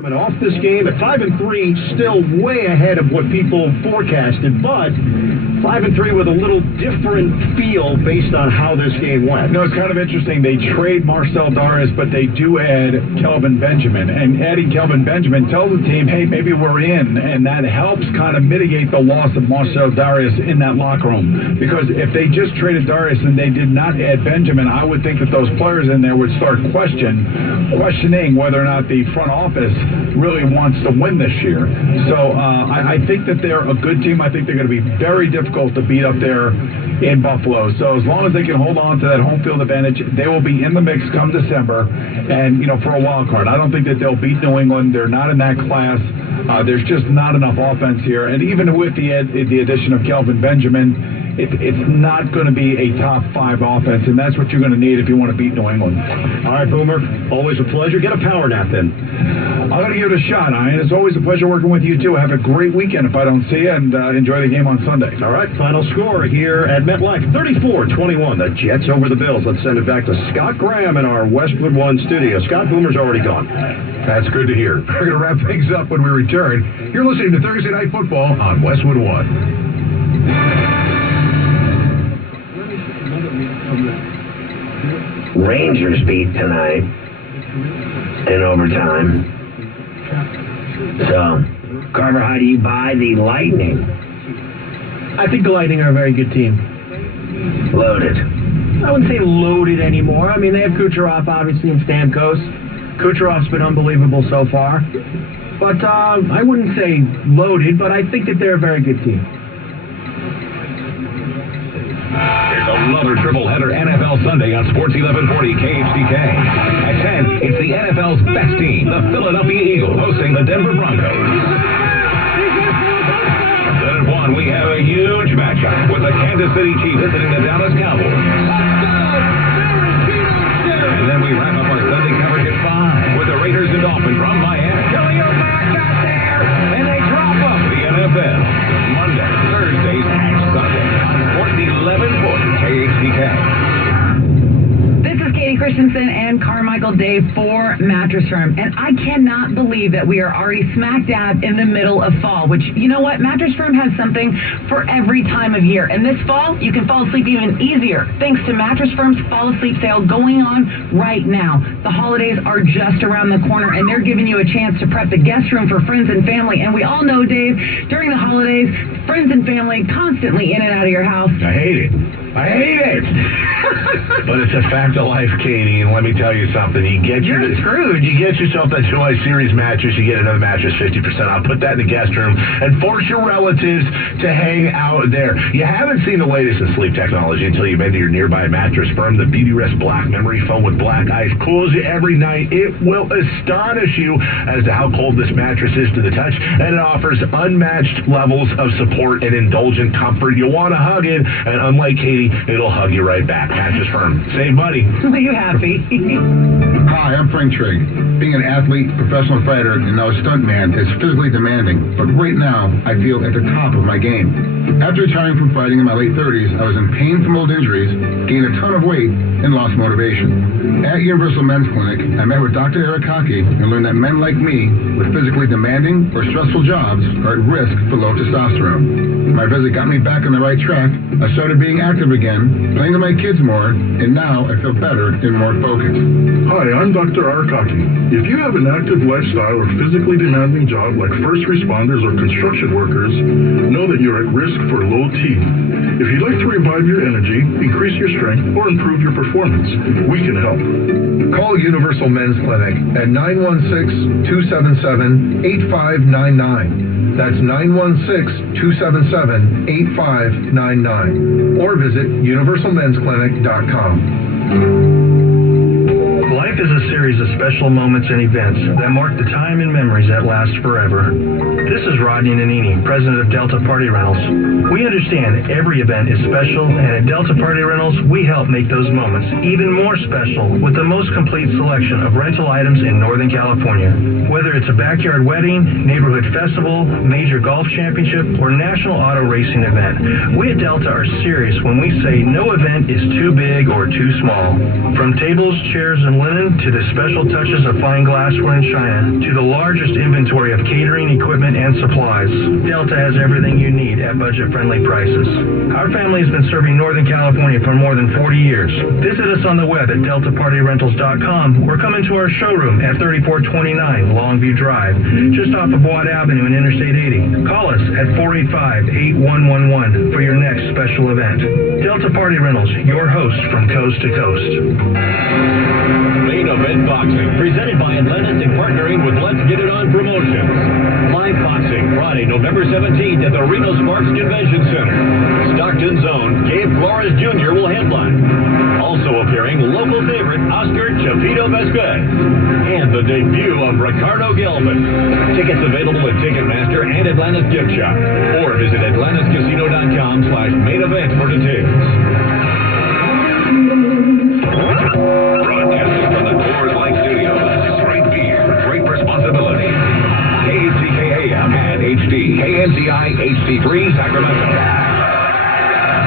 Coming off this game at 5-3, still way ahead of what people forecasted, but 5-3 with a little different feel based on how this game went. No, it's kind of interesting. They trade Marcell Dareus, but they do add Kelvin Benjamin. And adding Kelvin Benjamin tells the team, hey, maybe we're in, and that helps kind of mitigate the loss of Marcell Dareus in that locker room. Because if they just traded Dareus and they did not add Benjamin, I would think that those players in there would start questioning whether or not the front office really wants to win this year. So I think that they're a good team. I think they're going to be very difficult to beat up there in Buffalo. So as long as they can hold on to that home field advantage, they will be in the mix come December and, for a wild card. I don't think that they'll beat New England. They're not in that class. There's just not enough offense here. And even with the addition of Kelvin Benjamin, it's not going to be a top 5 offense, and that's what you're going to need if you want to beat New England. All right, Boomer, always a pleasure. Get a power nap in. I'm going to give it a shot, Ian. It's always a pleasure working with you, too. Have a great weekend if I don't see you, and enjoy the game on Sunday. All right, final score here at MetLife, 34-21. The Jets over the Bills. Let's send it back to Scott Graham in our Westwood One studio. Scott, Boomer's already gone. That's good to hear. We're going to wrap things up when we return. You're listening to Thursday Night Football on Westwood One. Rangers beat tonight in overtime. So, Carver, how do you buy the Lightning? I think the Lightning are a very good team. Loaded. I wouldn't say loaded anymore. I mean, they have Kucherov, obviously, and Stamkos. Kucherov's been unbelievable so far. But I wouldn't say loaded, but I think that they're a very good team. There's another triple header NFL Sunday on Sports 1140 KHTK. At 10, it's the NFL's best team, the Philadelphia Eagles, hosting the Denver Broncos. Then at 1, we have a huge matchup with the Kansas City Chiefs visiting the Dallas Cowboys. And then we wrap up our Sunday coverage at 5 with the Raiders and Dolphins from Miami. Khalil Mack out there, and they drop them. The NFL, Monday, Thursdays, and Sunday on Sports 1140 KHTK. This is Katie Christensen and Carmichael Day for Mattress Firm, and I cannot believe that we are already smack dab in the middle of fall, which, you know what, Mattress Firm has something for every time of year, and this fall, you can fall asleep even easier thanks to Mattress Firm's Fall Asleep Sale going on right now. The holidays are just around the corner, and they're giving you a chance to prep the guest room for friends and family, and we all know, Dave, during the holidays, friends and family constantly in and out of your house. I hate it. But it's a fact of life, Katie, and let me tell you something. You're screwed. You get yourself that July Series mattress, you get another mattress 50% off. Put that in the guest room and force your relatives to hang out there. You haven't seen the latest in sleep technology until you've been to your nearby Mattress Firm. The Beautyrest Black Memory Foam with black ice cools you every night. It will astonish you as to how cold this mattress is to the touch, and it offers unmatched levels of support and indulgent comfort. You want to hug it, and unlike Katie, it'll hug you right back. Mattress Firm. Save money. Are you happy? Hi, I'm Frank Trigg. Being an athlete, professional fighter, and now a stuntman is physically demanding, but right now, I feel at the top of my game. After retiring from fighting in my late 30s, I was in pain from old injuries, gained a ton of weight, and lost motivation. At Universal Men's Clinic, I met with Dr. Eric Hockey and learned that men like me with physically demanding or stressful jobs are at risk for low testosterone. My visit got me back on the right track. I started being active again, playing with my kids more, and now I feel better and more focused. Hi, I'm Dr. Arkaki. If you have an active lifestyle or physically demanding job like first responders or construction workers, know that you're at risk for low T. If you'd like to revive your energy, increase your strength, or improve your performance, we can help. Call Universal Men's Clinic at 916-277-8599. That's 916-277-8599. Or visit universalmensclinic.com. Life is a series of special moments and events that mark the time and memories that last forever. This is Rodney Nanini, president of Delta Party Rentals. We understand every event is special, and at Delta Party Rentals, we help make those moments even more special with the most complete selection of rental items in Northern California. Whether it's a backyard wedding, neighborhood festival, major golf championship, or national auto racing event, we at Delta are serious when we say no event is too big or too small. From tables, chairs, and linen porcelain to the special touches of fine glassware and china to the largest inventory of catering equipment and supplies, Delta has everything you need at budget-friendly prices. Our family has been serving Northern California for more than 40 years. Visit us on the web at deltapartyrentals.com or come into our showroom at 3429 Longview Drive, just off of Watt Avenue and Interstate 80. Call us at 485-8111 for your next special event. Delta Party Rentals, your host from coast to coast. Main Event Boxing, presented by Atlantis and partnering with Let's Get It On Promotions. Live boxing, Friday, November 17th at the Reno Sparks Convention Center. Stockton's own Gabe Flores Jr. will headline. Also appearing, local favorite Oscar Chapito Vazquez. And the debut of Ricardo Gelbin. Tickets available at Ticketmaster and Atlantis Gift Shop. Or visit atlantiscasino.com/main event for details. Broadcasting from the Coors Light Studios. Great beer, great responsibility. KHCK AM and HD. KNCI HD3 Sacramento.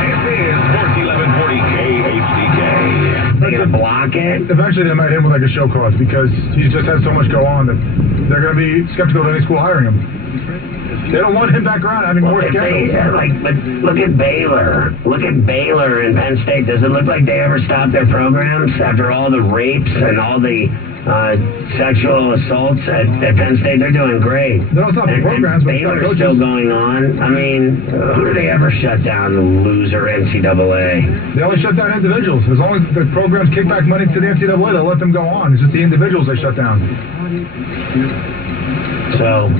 This is Sports 1140 KHCK. They're going to block it? Eventually they might hit him with like a show cause because he's just had so much go on that they're going to be skeptical of any school hiring him. They don't want him back around having more schedules. But look at Baylor. Look at Baylor and Penn State. Does it look like they ever stopped their programs after all the rapes and all the sexual assaults at Penn State? They're doing great. They don't stop the programs, but Baylor's still going on. I mean, who do they ever shut down? The loser NCAA. They only shut down individuals. As long as the programs kick back money to the NCAA, they'll let them go on. It's just the individuals they shut down. So,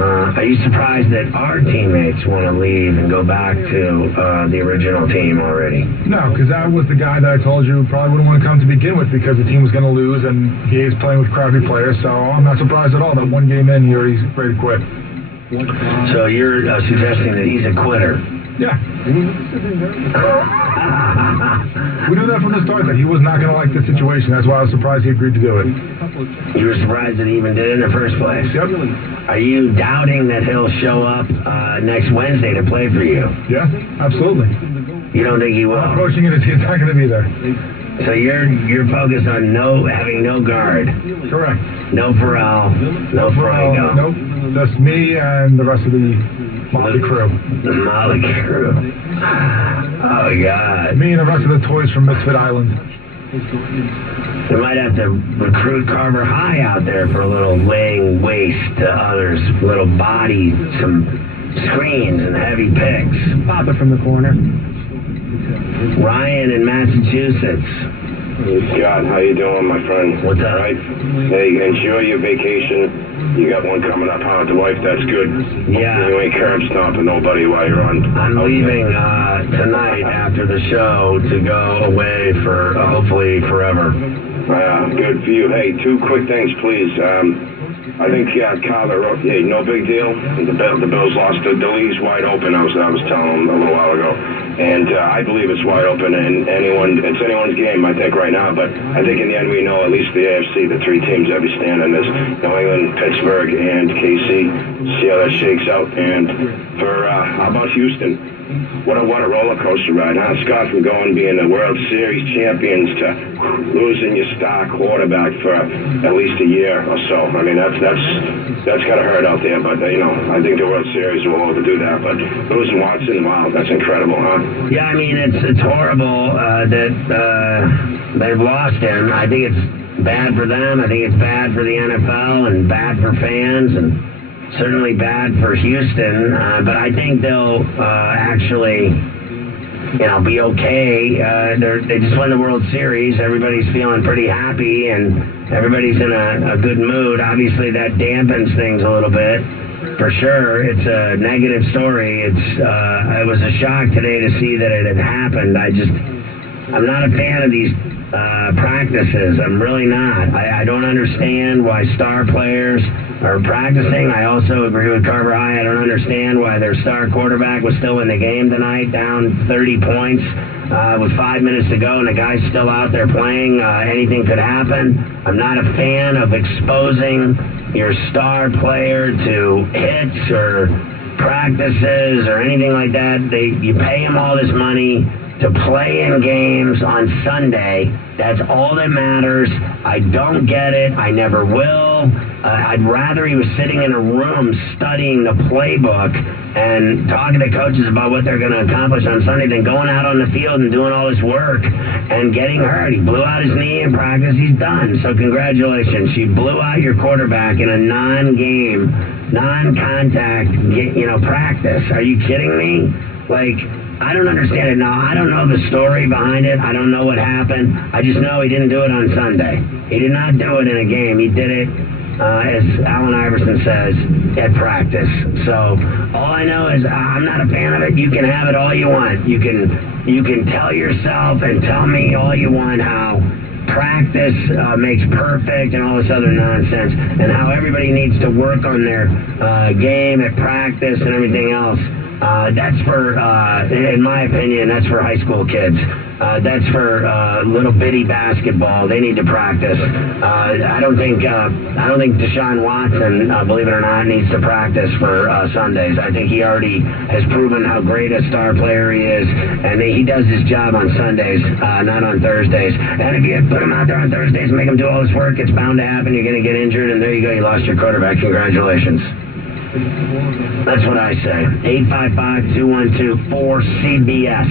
are you surprised that our teammates want to leave and go back to the original team already? No, because that was the guy that I told you probably wouldn't want to come to begin with because the team was going to lose and he's playing with crappy players. So I'm not surprised at all that one game in, he's ready to quit. So you're suggesting that he's a quitter? Yeah. We knew that from the start that he was not going to like the situation. That's why I was surprised he agreed to do it. You were surprised that he even did it in the first place? Yep. Are you doubting that he'll show up next Wednesday to play for you? Yeah, absolutely. You don't think he will? I'm approaching it as he's not going to be there. So you're focused on having no guard? Correct. No Pharrell, no Fuego? Nope. Just me and the rest of the Motley crew. The Motley crew. Oh, God. Me and the rest of the toys from Misfit Island. We might have to recruit Carver High out there for a little laying waste to others, a little body, some screens and heavy picks. Pop it from the corner. Ryan in Massachusetts. Scott, how you doing, my friend? What's up? Right? Hey, enjoy your vacation. You got one coming up, huh? The wife, that's good. Yeah. You ain't curb stomping nobody while you're on. I'm leaving tonight after the show to go away for hopefully forever. Good for you. Hey, two quick things, please. I think Carver wrote, hey, no big deal. The Bills lost. The league's wide open. I was telling him a little while ago. And I believe it's wide open, and it's anyone's game, I think, right now. But I think in the end, we know at least the AFC, the three teams that we stand in is New England, Pittsburgh, and KC. See how that shakes out. And for how about Houston? What a roller coaster ride, huh? Scott, from being the World Series champions to losing your star quarterback for at least a year or so. I mean, that's gotta hurt out there. But I think the World Series will overdo that. But losing Watson, wow, that's incredible, huh? Yeah, I mean, it's horrible that they've lost him. I think it's bad for them. I think it's bad for the NFL and bad for fans and certainly bad for Houston. But I think they'll actually, be okay. They just won the World Series. Everybody's feeling pretty happy and everybody's in a good mood. Obviously, that dampens things a little bit. For sure, it's a negative story. It was a shock today to see that it had happened. I'm not a fan of these practices. I'm really not. I don't understand why star players are practicing. I also agree with Carver High. I don't understand why their star quarterback was still in the game tonight, down 30 points with 5 minutes to go, and the guy's still out there playing. Anything could happen. I'm not a fan of exposing your star player to hits or practices or anything like that. You pay them all this money. to play in games on Sunday. That's all that matters. I don't get it. I never will. I'd rather he was sitting in a room studying the playbook and talking to coaches about what they're going to accomplish on Sunday than going out on the field and doing all this work and getting hurt. He blew out his knee in practice. He's done. So congratulations. You blew out your quarterback in a non-game, non-contact, practice. Are you kidding me? Like, I don't understand it now. I don't know the story behind it. I don't know what happened. I just know he didn't do it on Sunday. He did not do it in a game. He did it, as Allen Iverson says, at practice. So all I know is I'm not a fan of it. You can have it all you want. You can tell yourself and tell me all you want how practice makes perfect and all this other nonsense, and how everybody needs to work on their game at practice and everything else. That's for, in my opinion, that's for high school kids. That's for little bitty basketball. They need to practice. I don't think Deshaun Watson, believe it or not, needs to practice for Sundays. I think he already has proven how great a star player he is, and he does his job on Sundays, not on Thursdays. And if you put him out there on Thursdays and make him do all this work, it's bound to happen. You're going to get injured, and there you go. You lost your quarterback. Congratulations. That's what I say. 855-212-4CBS.